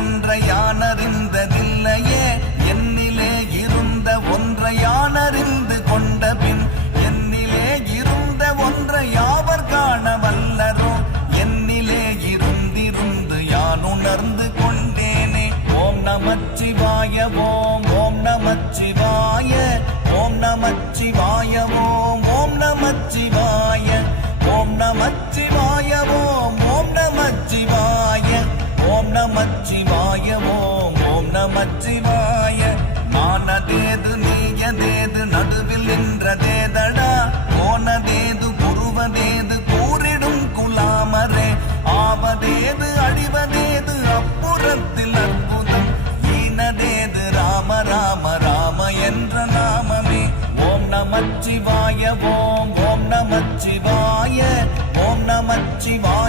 ஒன்றை யானறிந்ததில்லையே என்னிலே இருந்த ஒன்றை யானறிந்து கொண்ட பின் என்னிலே இருந்த ஒன்றை யாவர் காண வல்லரோ என்னிலே இருந்திருந்து யான் உணர்ந்து கொண்டேனே. ஓம் நமச்சிவாய ஓம் ஓம் நமச்சிவாய ஓம் நமச்சிவாய ஓம் ஓம் நமச்சிவாய ஓம் நமச்சிவாய ஓம் ஓம் நமச்சிவாய ஓம் நமச்சிவாய ஓம் ஓம் நமச்சிவாய. நானதேது நீயதேது நடுவில் நின்றதேதடா போனதேது புருவதேது கூறிடும் குலாமரே ஆவதேது அழிவதேது அப்புறத்தில் அற்புதம் ஈனதேது ராம ராம ராம என்ற நாமமே. ஓம் நமச்சிவாய ஓம் ஓம் நமச்சிவாய ஓம் நமச்சிவாய